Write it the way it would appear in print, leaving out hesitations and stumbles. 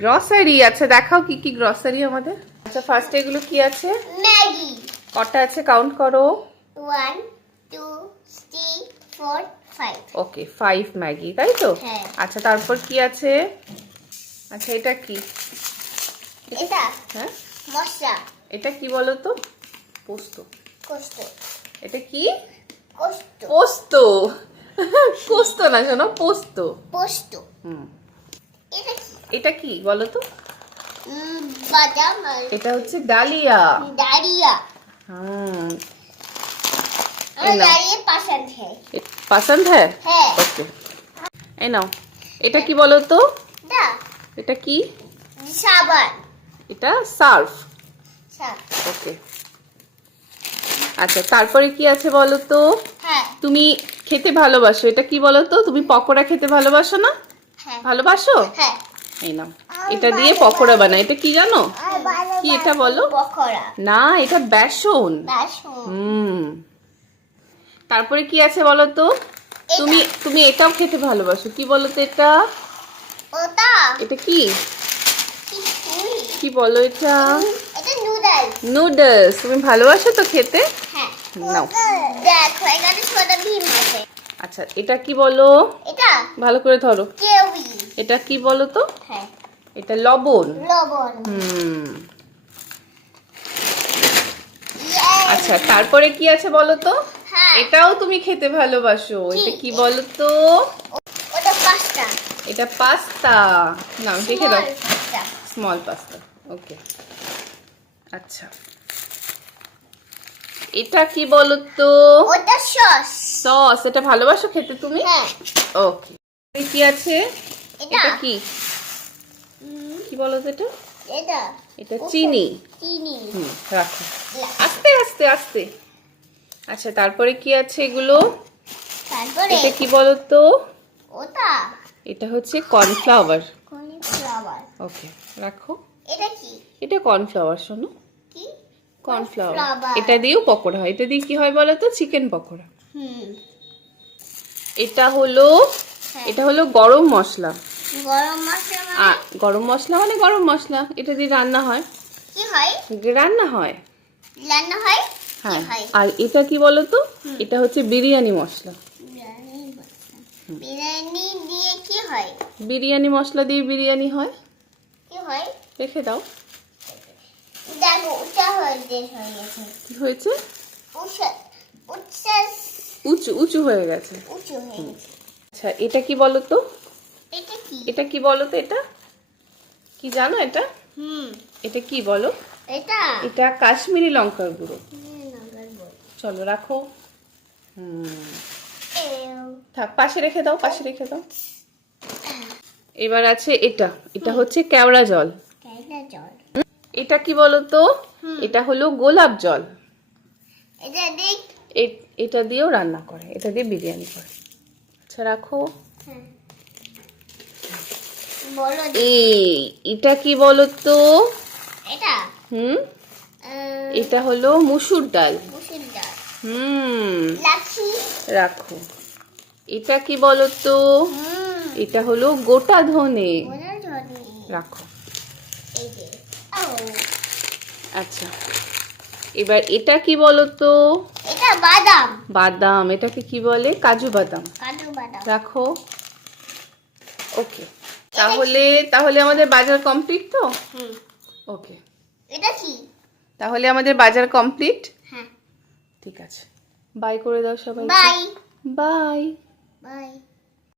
Grocery. আচ্ছা দেখাও কি কি গ্রসারি আমাদের। আচ্ছা ফার্স্ট এগুলো কি আছে? ম্যাগি। কটা আছে কাউন্ট করো। 1 2 3 4 5। ওকে 5 ম্যাগি, তাই তো? হ্যাঁ। আচ্ছা তারপর কি আছে? আচ্ছা এটা কি? এটা হ্যাঁ মশলা। এটা কি বলো তো? পোস্ত। কষ্ট এটা কি? কষ্ট পোস্ত। পোস্ত না শোনো, পোস্ত। পোস্ত। হুম। এটা কি? এটা কি বলো তো? বাদাম আর এটা হচ্ছে ডালিয়া। ডালিয়া। হুম। আমার ডালিয়া পছন্দ है। পছন্দ है? হ্যাঁ। ওকে এই নাও। এটা কি বলো তো? না এটা কি? সাবান। এটা সার্ফ। সাবান। ওকে আচ্ছা তারপরে কি আছে বলো তো? হ্যাঁ তুমি খেতে ভালোবাসো, এটা কি বলো তো? তুমি পকোড়া খেতে ভালোবাসো না? হ্যাঁ ভালোবাসো? হ্যাঁ। এই নাও, এটা দিয়ে পকোড়া বানায়। এটা কি জানো? কি এটা বলো? পকোড়া। না এটা বেসন। বেসন। হুম। তারপরে কি আছে বলো তো? তুমি তুমি এটাও খেতে ভালোবাসো, কি বলো তো এটা? ওটা এটা কি? কি বলো এটা? এটা নুডলস। নুডলস। তুমি ভালোবাসো তো খেতে? হ্যাঁ। নাও। দেখো এখানে সোডা ভীম আছে। আচ্ছা এটা কি বলো? এটা ভালো করে ধরো। কেউই। এটা কি বলো তো? হ্যাঁ এটা লবণ। লবণ। হুম। Yes! আচ্ছা তারপরে কি আছে বলো তো? হ্যাঁ এটাও তুমি খেতে ভালোবাসো, এটা কি বলো তো? ওটা পাস্তা। এটা পাস্তা। নাও দেখে দাও। Small pasta। Small pasta. Okay আচ্ছা এটা কি বলো তো? ওটা সস। সস। এটা ভালোবাসো খেতে তুমি? হ্যাঁ ওকে কি আছে? এটা এটা কি? কি বলো তো এটা? এটা এটা চিনি। চিনি। হুম রাখো আস্তে আস্তে আস্তে। আচ্ছা তারপরে কি আছে এগুলো? তারপরে এটা কি বলো তো? ওটা এটা হচ্ছে কর্নফ্লাওয়ার। কর্নফ্লাওয়ার। ওকে রাখো। এটা কি? এটা কর্নফ্লাওয়ার শোনো। কি? কর্নফ্লাওয়ার। Cornflower। এটা দিয়েও পকোড়া হয়। এটা দিয়ে কি হয় বলো তো? চিকেন পকোড়া। এটা হলো হ্যাঁ। এটা হলো গরম মশলা। গরম মশলা মানে গরম মশলা মানে গরম মশলা, এটা দিয়ে রান্না হয়। কি হয়? রান্না হয়। রান্না হয়? হ্যাঁ। কি হয়? আর এটা কি বলো তো? এটা হচ্ছে বিরিয়ানি মশলা। বিরিয়ানি মশলা। বিরিয়ানি দিয়ে কি হয়? বিরিয়ানি মশলা দিয়ে বিরিয়ানি হয়। কি হয়? রেখে দাও। দেখো উঁচা হয়ে গেছে। কি হয়েছে? উঁচা উঁচা উঁচু উঁচু হয়ে গেছে। উঁচু হয়ে গেছে। আচ্ছা এটা কি বলো তো? এটা কি? এটা কি বলো তো? এটা কি জানো এটা? এটা কি বলো? এটা এটা কাশ্মীরি লঙ্কার গুঁড়ো। নগর বল। চলো রাখো। হুম এও থাক, পাশে রেখে দাও, পাশে রেখে দাও। এবার আছে এটা, এটা হচ্ছে কেওড়া জল। কেনা জল। এটা কি বলো তো? এটা হলো গোলাপ জল। এটা দেখ। এটা দিয়েও রান্না করে, এটা দিয়ে বিরিয়ানি করে। আচ্ছা রাখো। বলো এটা কি বলো তো? এটা এটা হলো মুসুর ডাল। মুসুর ডাল। লাচ্ছি। রাখো। এটা কি বলো তো? এটা হলো গোটা ধনে। রাখো। এই যে আচ্ছা এবার এটা কি বলো তো? এটা বাদাম। বাদাম। এটাকে কি বলে? কাজু বাদাম। কাজু বাদাম। রাখো। ওকে তাহলে তাহলে আমাদের বাজার কমপ্লিট তো? ওকে এটা কি? তাহলে আমাদের বাজার কমপ্লিট। হ্যাঁ ঠিক আছে, বাই করে দাও সবাই। Bye bye. বাই।